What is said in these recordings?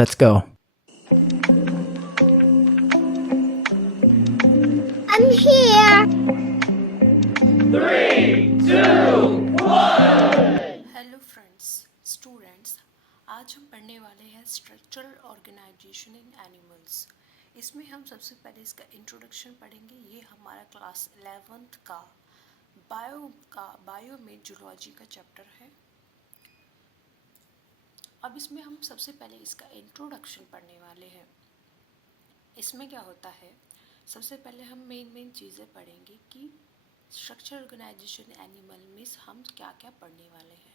Let's go. I'm here. Hello friends students, आज हम पढ़ने वाले हैं स्ट्रक्चरल ऑर्गेनाइजेशन इन एनिमल्स। इसमें हम सबसे पहले इसका इंट्रोडक्शन पढ़ेंगे। ये हमारा क्लास 11th का बायो में जूलॉजी का चैप्टर है। अब इसमें हम सबसे पहले इसका इंट्रोडक्शन पढ़ने वाले हैं। इसमें क्या होता है, सबसे पहले हम मेन चीज़ें पढ़ेंगे कि स्ट्रक्चरल ऑर्गेनाइजेशन एनिमल में हम क्या क्या पढ़ने वाले हैं।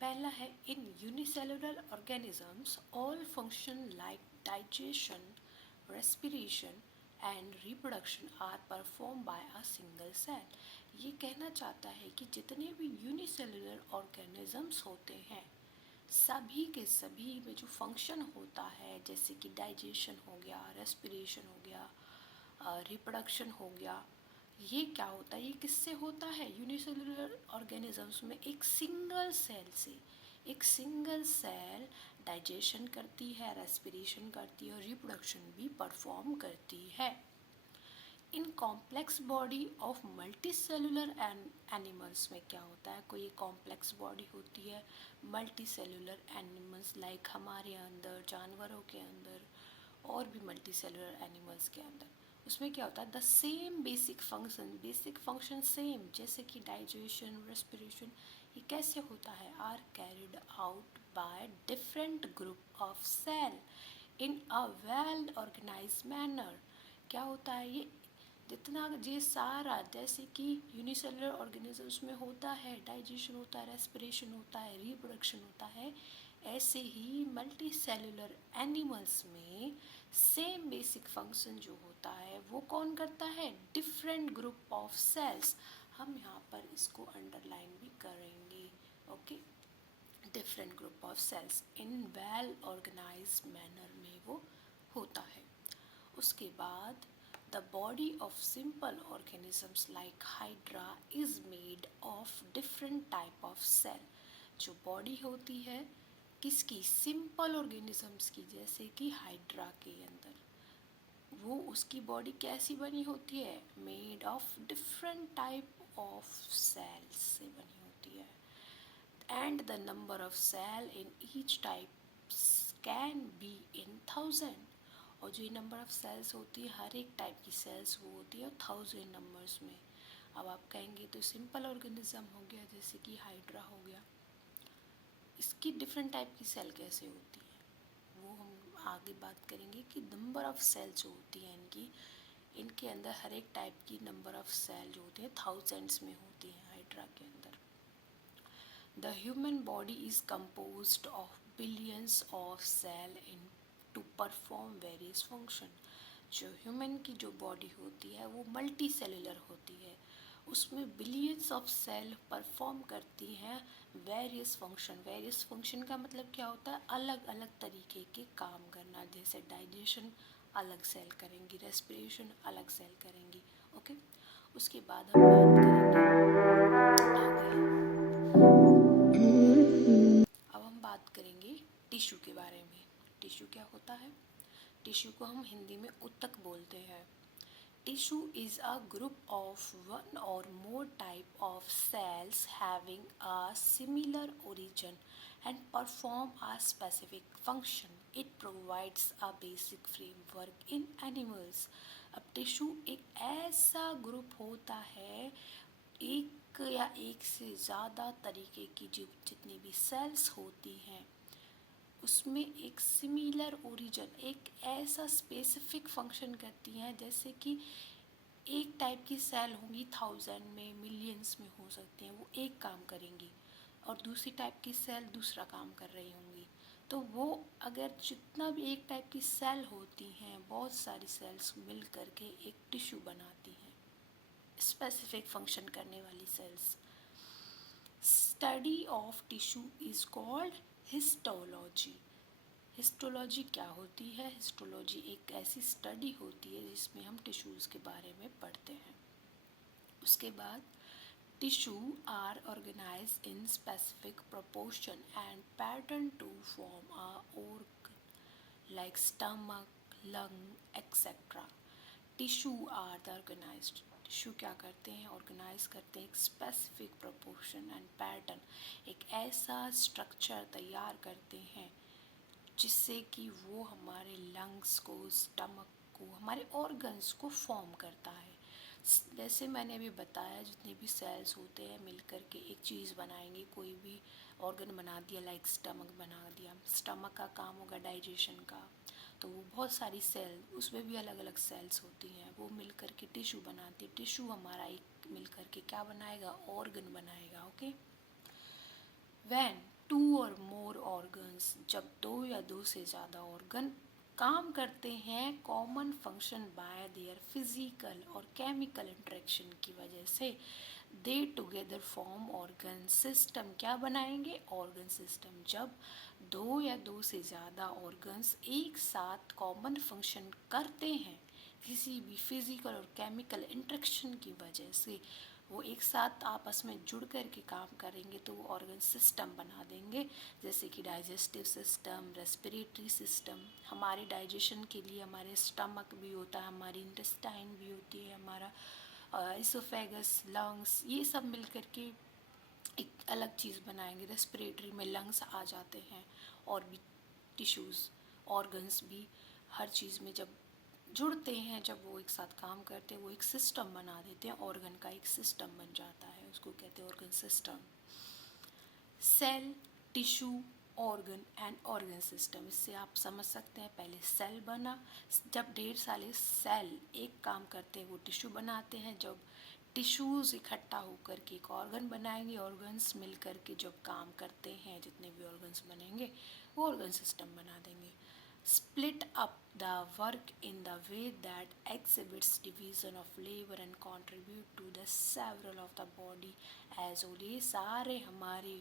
पहला है, in unicellular organisms all function like digestion, respiration and reproduction are perform by a single cell. ये कहना चाहता है कि जितने भी यूनिसेलुलर ऑर्गेनिजम्स होते हैं, सभी के सभी में जो फंक्शन होता है, जैसे कि डाइजेशन हो गया, रेस्पिरेशन हो गया, रिप्रोडक्शन हो गया, ये क्या होता है, ये किससे होता है? यूनिसेलुलर ऑर्गेनिजम्स में एक सिंगल सेल से। एक सिंगल सेल डाइजेशन करती है, रेस्पिरेशन करती है और रिप्रोडक्शन भी परफॉर्म करती है। In complex body of multicellular animals में क्या होता है, कोई कॉम्प्लेक्स बॉडी होती है मल्टी सेलुलर एनिमल्स लाइक हमारे अंदर, जानवरों के अंदर और भी मल्टी सेलुलर एनिमल्स के अंदर। उसमें क्या होता है, the same basic function same, जैसे कि डाइजेशन, रेस्पिरेशन, ये कैसे होता है, are carried out by different group of cell in a well organize manner. क्या होता है, ये सारा, जैसे कि यूनिसेलुलर ऑर्गेनिजम्स में होता है, डाइजेशन होता है, रेस्पिरेशन होता है, रिप्रोडक्शन होता है, ऐसे ही मल्टी सेलुलर एनिमल्स में सेम बेसिक फंक्शन जो होता है वो कौन करता है, डिफरेंट ग्रुप ऑफ सेल्स। हम यहाँ पर इसको अंडरलाइन भी करेंगे। Okay, different group of cells in well organize manner में वो होता है। उसके बाद the body of simple organisms like hydra is made of different type of cell. जो बॉडी होती है किसकी, सिंपल ऑर्गेनिजम्स की, जैसे कि हाइड्रा के अंदर, वो उसकी बॉडी कैसी बनी होती है, made of different type of cells से बनी होती है। And the number of cell in each type can be in 1000। और जो ये नंबर ऑफ सेल्स होती है, हर एक टाइप की सेल्स वो होती है 1000 नंबर्स में। अब आप कहेंगे तो सिंपल ऑर्गेनिज्म हो गया, जैसे कि हाइड्रा हो गया, इसकी डिफरेंट टाइप की सेल कैसे होती है वो हम आगे बात करेंगे कि नंबर ऑफ सेल जो होती है इनके अंदर हर एक टाइप की नंबर ऑफ सेल जो होती है थाउजेंड्स में होती है हाइड्रा के अंदर। The human body is composed of billions of cell in to perform various function. जो ह्यूमन की जो बॉडी होती है वो मल्टी सेलुलर होती है, उसमें बिलियंस ऑफ सेल परफॉर्म करती हैं वेरियस फंक्शन। वेरियस फंक्शन का मतलब क्या होता है, अलग अलग तरीके के काम करना, जैसे डाइजेशन अलग सेल करेंगी, रेस्पिरेशन अलग सेल करेंगी। ओके, उसके बाद हम बात करेंगे अब हम बात करेंगे टिश्यू के बारे में। टिश्यू क्या होता है, टिश्यू को हम हिंदी में ऊतक बोलते हैं। Tissue is a group of one or more type of cells having a similar origin and perform a specific function. It provides a basic framework in animals. अब टिश्यू एक ऐसा ग्रुप होता है, एक या एक से ज़्यादा तरीके की जो जितनी भी सेल्स होती हैं उसमें एक सिमिलर ओरिजिन, एक ऐसा स्पेसिफिक फंक्शन करती हैं, जैसे कि एक टाइप की सेल होंगी 1000 में, मिलियंस में हो सकती हैं, वो एक काम करेंगी और दूसरी टाइप की सेल दूसरा काम कर रही होंगी। तो वो अगर जितना भी एक टाइप की सेल होती हैं, बहुत सारी सेल्स मिल करके एक टिश्यू बनाती हैं, स्पेसिफिक फंक्शन करने वाली cells. Study of tissue is called histology. Histology क्या होती है, हिस्टोलॉजी एक ऐसी स्टडी होती है जिसमें हम टिश्यूज़ के बारे में पढ़ते हैं। उसके बाद tissue are organize in specific proportion and pattern to form a organ. like stomach, lung, etc. Tissue are the organized. Tissue क्या करते हैं, ऑर्गेनाइज करते हैं एक स्पेसिफिक प्रोपोर्शन एंड पैटर्न, एक ऐसा स्ट्रक्चर तैयार करते हैं जिससे कि वो हमारे लंग्स को, स्टमक को, हमारे ऑर्गन्स को फॉर्म करता है। जैसे मैंने अभी बताया, जितने भी सेल्स होते हैं मिलकर के एक चीज़ बनाएंगे, कोई भी ऑर्गन बना दिया, लाइक स्टमक बना दिया, स्टमक का काम होगा डाइजेशन का, तो वो बहुत सारी सेल, उसमें भी अलग अलग सेल्स होती हैं, वो मिलकर के टिश्यू बनाती है। टिश्यू हमारा एक मिलकर के क्या बनाएगा, ऑर्गन बनाएगा। ओके, व्हेन टू और मोर ऑर्गन्स, जब दो या दो से ज़्यादा ऑर्गन काम करते हैं common function by their physical और केमिकल इंटरेक्शन की वजह से, दे टुगेदर फॉर्म ऑर्गन सिस्टम। क्या बनाएंगे, ऑर्गन सिस्टम। जब दो या दो से ज़्यादा ऑर्गन्स एक साथ कॉमन फंक्शन करते हैं किसी भी फिजिकल और केमिकल इंटरेक्शन की वजह से, वो एक साथ आपस में जुड़ कर के काम करेंगे तो वो ऑर्गन सिस्टम बना देंगे। जैसे कि डाइजेस्टिव सिस्टम, रेस्पिरेटरी सिस्टम, हमारे डाइजेशन के लिए हमारे स्टमक भी होता है, हमारी इंटेस्टाइन भी होती है, हमारा इसोफेगस, लंग्स, ये सब मिल कर के एक अलग चीज़ बनाएंगे। रेस्पिरेटरी में लंग्स आ जाते हैं, और भी टिश्यूज़, ऑर्गन्स भी, हर चीज़ में जब जुड़ते हैं, जब वो एक साथ काम करते हैं, वो एक सिस्टम बना देते हैं, ऑर्गन का एक सिस्टम बन जाता है, उसको कहते हैं organ system. Cell, tissue, organ and organ system, इससे आप समझ सकते हैं। पहले सेल बना, जब ढेर सारे सेल एक काम करते हैं वो टिश्यू बनाते हैं, जब टिश्यूज़ इकट्ठा होकर के एक ऑर्गन बनाएंगे, ऑर्गन्स मिल कर के जब काम करते हैं, जितने भी ऑर्गन्स बनेंगे वो ऑर्गन सिस्टम बना देंगे। Split up the work in the way that exhibits division of labor and contribute to the several of the body as whole। ये सारे हमारे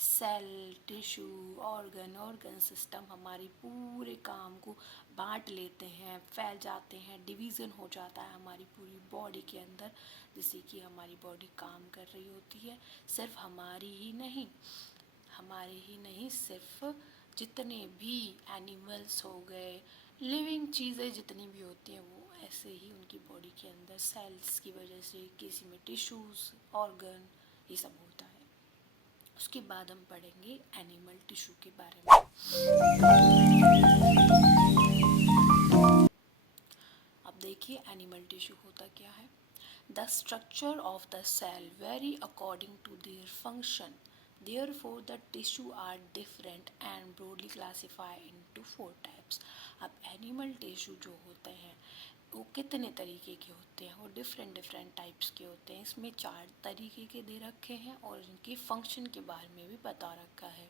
सेल, टिश्यू, ऑर्गन सिस्टम हमारी पूरे काम को बांट लेते हैं, फैल जाते हैं, डिवीज़न हो जाता है हमारी पूरी बॉडी के अंदर, जिससे कि हमारी बॉडी काम कर रही होती है। सिर्फ हमारी ही नहीं, सिर्फ जितने भी एनिमल्स हो गए, लिविंग चीज़ें जितनी भी होती हैं, वो ऐसे ही उनकी बॉडी के अंदर सेल्स की वजह से, किसी में टिश्यूज़, ऑर्गन, ये सब होता है। उसके बाद हम पढ़ेंगे एनिमल टिश्यू के बारे में। अब देखिए एनिमल टिश्यू होता क्या है। The structure of the cell vary according to their function, therefore the tissue are different and broadly classified into 4 types। अब एनिमल टिश्यू जो होते हैं वो कितने तरीके के होते हैं, वो डिफरेंट टाइप्स के होते हैं। इसमें 4 तरीके के दे रखे हैं और इनके फंक्शन के बारे में भी बता रखा है।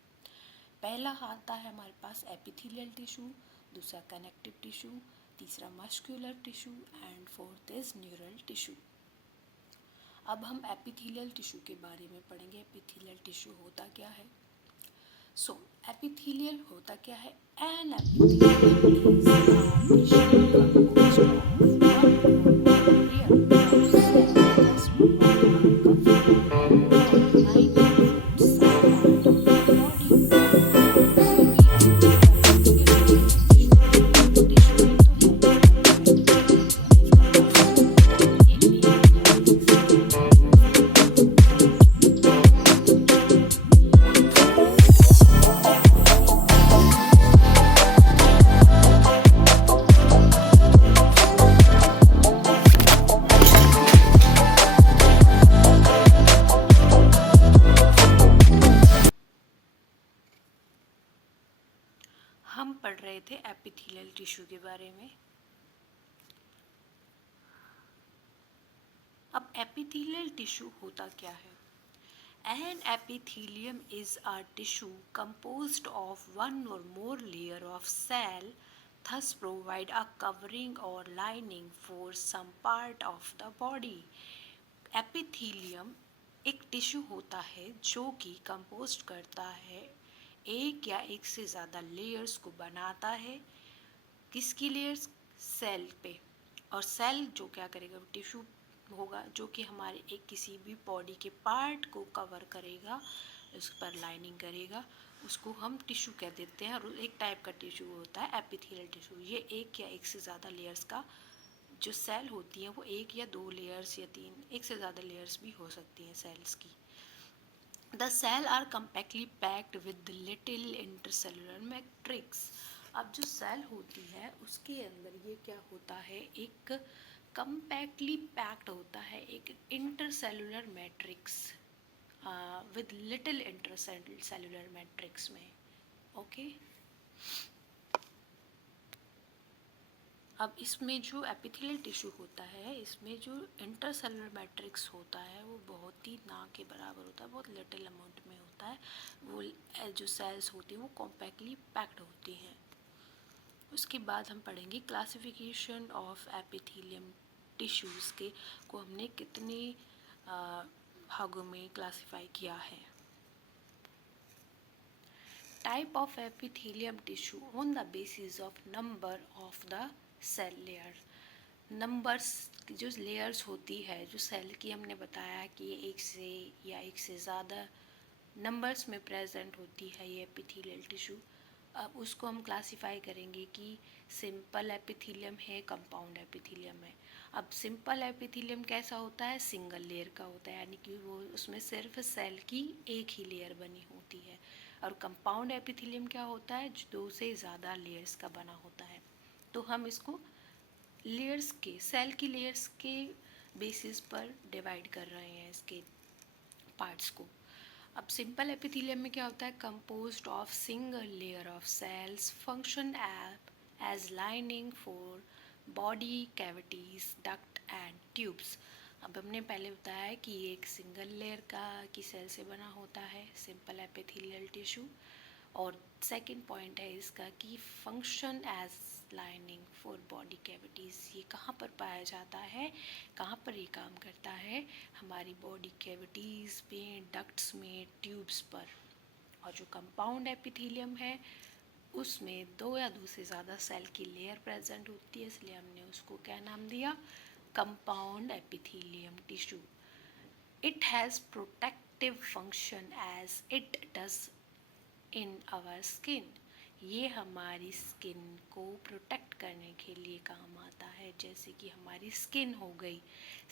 पहला आता है हमारे पास एपिथेलियल टिश्यू, दूसरा कनेक्टिव टिश्यू, तीसरा muscular tissue and fourth is neural tissue. अब हम एपिथेलियल टिश्यू के बारे में पढ़ेंगे। एपिथेलियल टिश्यू होता क्या है। सो एपिथेलियल होता क्या है, an epithelial is a tissue composed of one or more layer of cell thus provide a covering for lining food supply to the body। कोई भी एपिथेलियल टिश्यू ही तो है जो हमारी बॉडी को ऑर्गेनाइज करता है, एक लेयर या एक सेल कंपोज होता है एपिथेलियल टिश्यू में। हम पढ़ रहे थे एपिथेलियल टिश्यू के बारे में। अब एपिथेलियल टिश्यू होता क्या है। An epithelium is a tissue composed of one or more layer of cell, thus provide a covering or lining for some part of the body। Epithelium एक टिश्यू होता है जो कि कंपोस्ट करता है एक या एक से ज़्यादा लेयर्स को बनाता है। किसकी लेयर्स, सेल पे। और सेल जो क्या करेगा, टिश्यू होगा जो कि हमारे एक किसी भी बॉडी के पार्ट को कवर करेगा, इस पर लाइनिंग करेगा, उसको हम टिश्यू कह देते हैं। और एक टाइप का टिश्यू होता है एपिथेलियल टिश्यू। ये एक या एक से ज़्यादा लेयर्स का जो सेल होती हैं वो एक या दो लेयर्स या तीन, एक से ज़्यादा लेयर्स भी हो सकती हैं सेल्स की। The cell are compactly packed with little intercellular matrix. अब जो सेल होती है उसके अंदर ये क्या होता है, एक कम्पैक्टली पैक्ड होता है एक intercellular matrix with little intercellular matrix में। ओके अब इसमें जो एपिथेलियल टिश्यू होता है, इसमें जो इंटरसेलुलर मैट्रिक्स होता है वो बहुत ही ना के बराबर होता है, बहुत लिटिल अमाउंट में होता है। वो जो सेल्स होती हैं वो कॉम्पैक्टली पैक्ड होती हैं। उसके बाद हम पढ़ेंगे क्लासिफिकेशन ऑफ एपिथेलियम टिश्यूज़ के को हमने कितने भागों में क्लासिफाई किया है। Type of epithelium tissue on the basis of number of the cell layer. Numbers जो लेयर्स होती है जो सेल की, हमने बताया कि ये एक से या एक से ज़्यादा नंबर्स में प्रेजेंट होती है ये एपिथेलियल टिश्यू। अब उसको हम क्लासिफाई करेंगे कि सिंपल एपिथेलियम है, कंपाउंड एपिथेलियम है। अब सिंपल एपिथेलियम कैसा होता है, सिंगल लेयर का होता है, यानी कि वो उसमें सिर्फ सेल की एक ही लेयर बनी होती है। और कंपाउंड एपिथेलियम क्या होता है, जो दो से ज़्यादा लेयर्स का बना होता है। तो हम इसको लेयर्स के, सेल की लेयर्स के बेसिस पर डिवाइड कर रहे हैं इसके पार्ट्स को। अब सिंपल एपिथेलियम में क्या होता है, composed of single layer of cells function as lining for body cavities duct and tubes. अब हमने पहले बताया है कि ये एक सिंगल लेयर की सेल से बना होता है सिंपल एपिथेलियल टिश्यू। और सेकंड पॉइंट है इसका कि function as lining for body cavities. ये कहाँ पर पाया जाता है, कहाँ पर ये काम करता है, हमारी बॉडी कैविटीज़ में, डक्ट्स में, ट्यूब्स पर। और जो कंपाउंड एपिथेलियम है उसमें दो या दो से ज़्यादा सेल की लेयर प्रेजेंट होती है, इसलिए हमने उसको क्या नाम दिया, compound epithelium tissue. It has protective function as it does in our skin. ये हमारी स्किन को प्रोटेक्ट करने के लिए काम आता है। जैसे कि हमारी स्किन हो गई,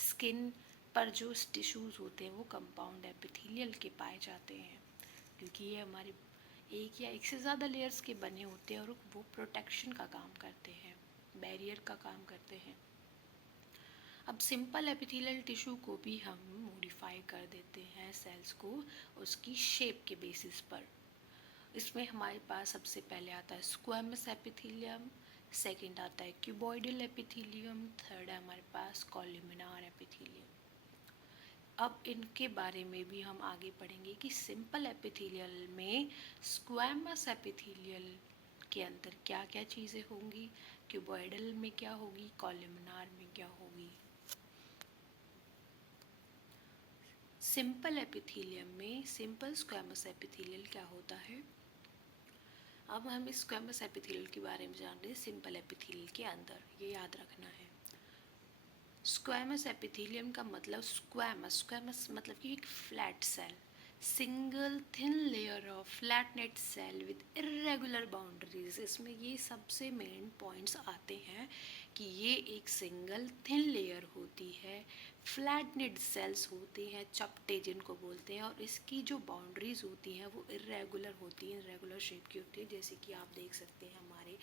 स्किन पर जो टिश्यूज़ होते हैं वो कंपाउंड एपिथेलियल के पाए जाते हैं, क्योंकि ये हमारे एक या एक से ज़्यादा लेयर्स के बने होते हैं और वो प्रोटेक्शन का काम करते हैं, बैरियर का काम करते हैं। अब सिंपल एपिथेलियल टिश्यू को भी हम मॉडिफाई कर देते हैं सेल्स को उसकी शेप के बेसिस पर। इसमें हमारे पास सबसे पहले आता है स्क्वैमस एपिथेलियम, सेकंड आता है क्यूबॉइडल एपिथेलियम, थर्ड है हमारे पास कॉलमिनार एपिथेलियम। अब इनके बारे में भी हम आगे पढ़ेंगे कि सिंपल एपिथेलियल में स्क्वैमस एपिथेलियल के अंदर क्या क्या चीज़ें होंगी, क्यूबॉइडल में क्या होगी, कॉलमिनार में क्या होगी। सिंपल एपिथेलियम में, सिंपल स्क्वैमस एपिथेलियल क्या होता है। अब हम इस स्क्वैमस एपिथेलियल के बारे में जान रहे हैं सिंपल एपिथेलियल के अंदर, ये याद रखना है। स्क्वैमस एपिथेलियम का मतलब, स्क्वैमस मतलब कि एक flat cell, single thin layer of flattened cell with irregular boundaries. इसमें ये सबसे मेन पॉइंट्स आते हैं कि ये एक सिंगल थिन लेयर होती है, फ्लैटनेट सेल्स होते हैं, चपटे जिनको बोलते हैं, और इसकी जो बाउंड्रीज होती हैं वो इरेगुलर होती हैं, इरेगुलर शेप की होती है। जैसे कि आप देख सकते हैं हमारे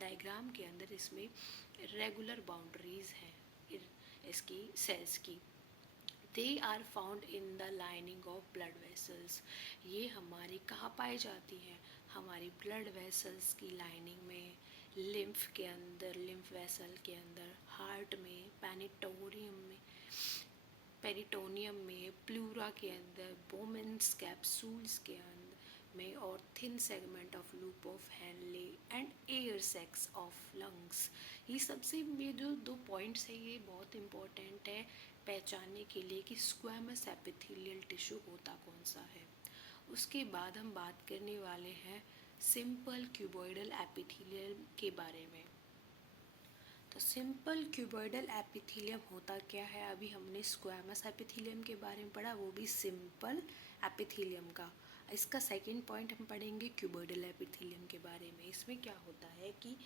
डायग्राम के अंदर इसमें इरेगुलर बाउंड्रीज हैं इसकी सेल्स की। They are found in the lining of blood vessels. ये हमारी कहाँ पाई जाती हैं, हमारी ब्लड वेसल्स की लाइनिंग में, लिम्फ के अंदर, लिम्फ वेसल के अंदर, हार्ट में, पेरिटोनियम में, प्लूरा के अंदर, बोमेंस कैप्सूल्स के अंदर में, और thin segment of loop of Henle and air sacs of lungs. ये सबसे ये जो दो पॉइंट्स है ये बहुत इंपॉर्टेंट है पहचानने के लिए कि स्क्वैमस एपिथेलियल टिश्यू होता कौन सा है। उसके बाद हम बात करने वाले हैं सिंपल क्यूबॉइडल एपिथेलियल के बारे में। तो सिंपल क्यूबॉइडल एपिथेलियम होता क्या है, अभी हमने स्क्वैमस एपिथेलियम के बारे में पढ़ा, वो भी सिंपल एपिथेलियम का। इसका सेकंड पॉइंट हम पढ़ेंगे क्यूबॉइडल एपिथेलियम के बारे में। इसमें क्या होता है कि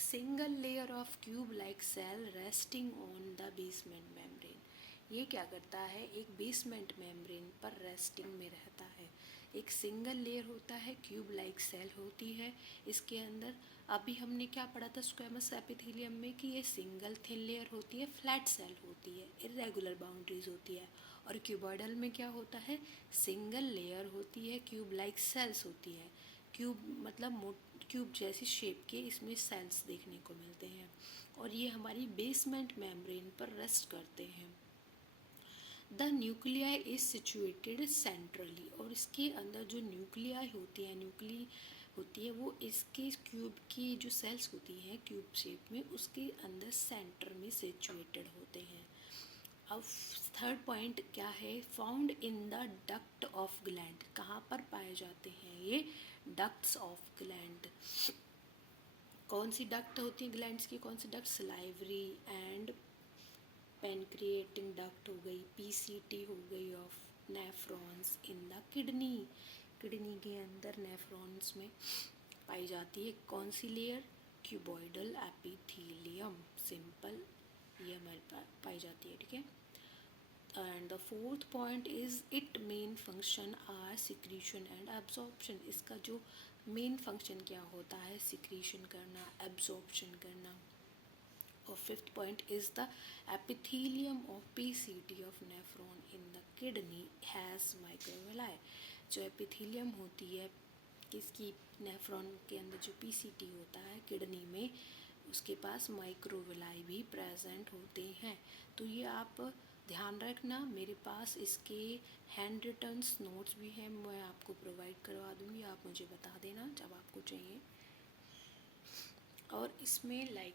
single layer of cube like cell resting on the basement membrane. ये क्या करता है, एक बेसमेंट मेम्ब्रेन पर रेस्टिंग में रहता है। एक सिंगल लेयर होता है, क्यूब लाइक सेल होती है इसके अंदर। अभी हमने क्या पढ़ा था स्क्वैमस एपिथेलियम में कि ये सिंगल थिन लेयर होती है, फ्लैट सेल होती है, इरेगुलर बाउंड्रीज होती है। और क्यूबॉइडल में क्या होता है, सिंगल लेयर होती है, क्यूब लाइक सेल्स होती है। क्यूब मतलब क्यूब जैसी शेप के इसमें सेल्स देखने को मिलते हैं और ये हमारी बेसमेंट मेम्ब्रेन पर रेस्ट करते हैं। The nuclei is situated centrally, और इसके अंदर जो न्यूक्लियाई होती है वो इसके क्यूब की जो सेल्स होती हैं क्यूब शेप में, उसके अंदर सेंटर में सिचुएटेड होते हैं। अब थर्ड पॉइंट क्या है, found in the duct of gland. कहाँ पर पाए जाते हैं ये, डक्ट्स ऑफ ग्लैंड। कौन सी डक्ट होती है ग्लैंड्स की, कौन सी duct, salivary and pancreatic duct हो गई, पीसीटी हो गई of nephrons in the kidney. Kidney के अंदर नेफ्रॉन्स में पाई जाती है कौन सी लेयर, क्यूबॉइडल एपिथेलियम, सिंपल ये हमारे पाई जाती है, ठीक है। And the fourth point is it main function are secretion and absorption. इसका जो मेन फंक्शन क्या होता है, सिक्रीशन करना, एब्जॉर्प्शन करना। और fifth point is the epithelium of PCT of nephron in the kidney has microvilli. जो एपिथेलियम होती है किसकी, नेफ्रॉन के अंदर जो पीसीटी होता है किडनी में, उसके पास माइक्रोविलाई भी प्रेजेंट होते हैं। तो ये आप ध्यान रखना, मेरे पास इसके हैंड रिटन्स नोट्स भी हैं, मैं आपको प्रोवाइड करवा दूँगी, आप मुझे बता देना जब आपको चाहिए। और इसमें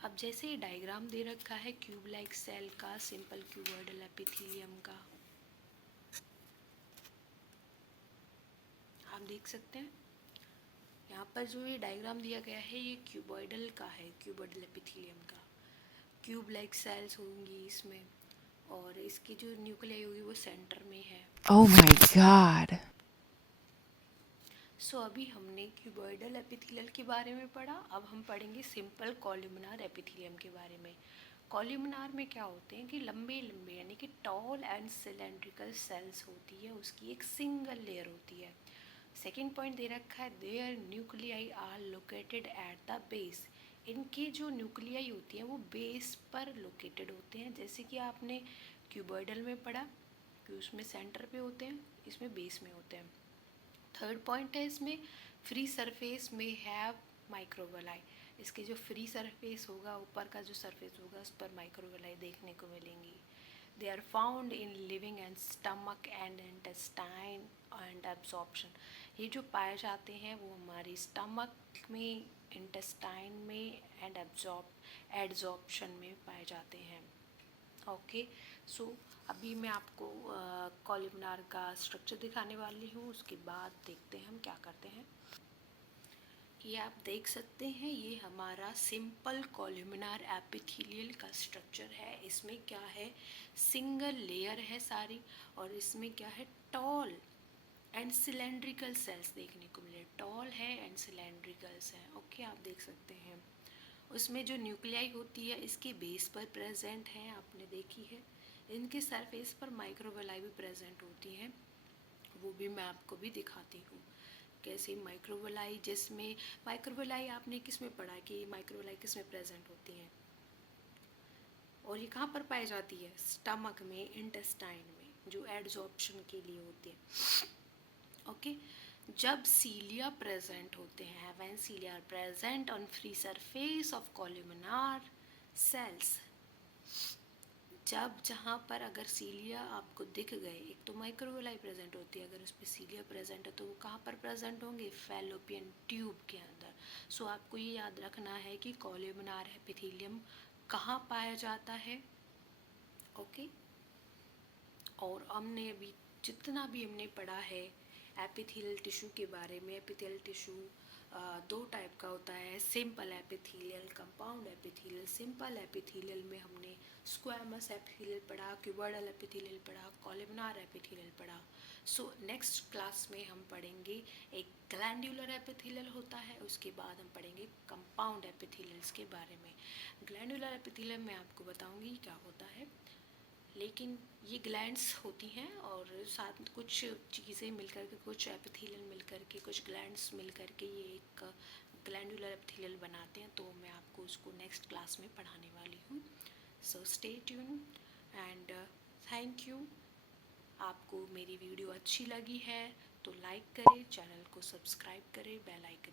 अब जैसे ये डायग्राम दे रखा है क्यूब लाइक सेल का, सिंपल क्यूबॉइडल एपिथेलियम का, आप देख सकते हैं यहाँ पर जो ये डायग्राम दिया गया है ये क्यूबॉइडल का है, क्यूबॉइडल एपिथेलियम का। क्यूब लाइक सेल्स होंगी इसमें और इसकी जो न्यूक्लियाई होगी वो सेंटर में है। Oh my god. सो अभी हमने क्यूबॉइडल एपिथेलियल के बारे में पढ़ा, अब हम पढ़ेंगे सिंपल कॉलमनार एपिथेलियम के बारे में। कॉलमनार में क्या होते हैं कि लंबे लंबे यानी कि टॉल एंड सिलेंड्रिकल सेल्स होती है, उसकी एक सिंगल लेयर होती है। सेकेंड पॉइंट दे रखा है their nuclei are located at the base. इनकी जो न्यूक्लियाई होती हैं वो बेस पर लोकेटेड होते हैं, जैसे कि आपने क्यूबॉइडल में पढ़ा कि उसमें सेंटर पे होते हैं, इसमें बेस में होते हैं। थर्ड पॉइंट है इसमें फ्री सरफेस में हैव माइक्रोविलाई। इसके जो फ्री सरफेस होगा, ऊपर का जो सरफेस होगा उस पर माइक्रोविलाई देखने को मिलेंगी। They are found in living and stomach and intestine and absorption. ये जो पाए जाते हैं वो हमारी स्टमक में, इंटेस्टाइन में एंड एड्जॉर्प्शन में पाए जाते हैं। ओके, सो अभी मैं आपको कॉलमनार का स्ट्रक्चर दिखाने वाली हूँ, उसके बाद देखते हैं हम क्या करते हैं। ये आप देख सकते हैं, ये हमारा सिंपल कॉलमनार एपिथेलियल का स्ट्रक्चर है। इसमें क्या है, सिंगल लेयर है सारी, और इसमें क्या है, टॉल एंड सिलेंड्रिकल सेल्स देखने को मिले। टॉल है एंड सिलेंड्रिकल्स हैं, ओके, आप देख सकते हैं। उसमें जो न्यूक्लियाई होती है इसके बेस पर प्रेजेंट है, आपने देखी है। इनके सरफेस पर माइक्रोविलाई भी प्रेजेंट होती हैं, वो भी मैं आपको भी दिखाती हूँ कैसे माइक्रोविलाई। जिसमें माइक्रोविलाई आपने किस में पढ़ा कि माइक्रोविलाई किस में प्रेजेंट होती हैं, और ये कहाँ पर पाई जाती है, स्टमक में, इंटेस्टाइन में, जो एड्जॉर्प्शन के लिए होती है। ओके, जब सीलिया प्रेजेंट होते हैं, when cilia are present on free surface of columnar cells, जब जहाँ पर अगर सीलिया आपको दिख गए, एक तो माइक्रोविलाई प्रेजेंट होती है, अगर उस पर सीलिया प्रेजेंट है तो वो कहाँ पर प्रेजेंट होंगे, फैलोपियन ट्यूब के अंदर। सो आपको ये याद रखना है कि कॉलमनार एपिथेलियम कहाँ पाया जाता है। ओके, और हमने अभी जितना भी हमने पढ़ा है एपिथेलियल टिश्यू के बारे में। एपिथेलियल टिश्यू दो टाइप का होता है, simple epithelial, compound epithelial. Simple epithelial में हमने स्क्वैमस एपिथेलियल पढ़ा, क्यूबॉइडल एपिथेलियल पढ़ा, कॉलमनार एपिथेलियल पढ़ा। सो नेक्स्ट क्लास में हम पढ़ेंगे एक ग्लैंडुलर एपिथेलियल होता है, उसके बाद हम पढ़ेंगे कंपाउंड एपिथेलियल्स के बारे में। ग्लैंडुलर एपिथेलियल में आपको बताऊंगी क्या होता है, लेकिन ये ग्लैंड्स होती हैं और साथ में कुछ चीज़ें मिलकर के, कुछ एपिथेलियल मिलकर के, कुछ ग्लैंड्स मिलकर के ये एक ग्लैंडुलर एपिथेलियल बनाते हैं। तो मैं आपको उसको नेक्स्ट क्लास में पढ़ाने वाली हूँ। So stay tune and thank you. आपको मेरी वीडियो अच्छी लगी है तो लाइक करें, चैनल को सब्सक्राइब करें, बेल आइकन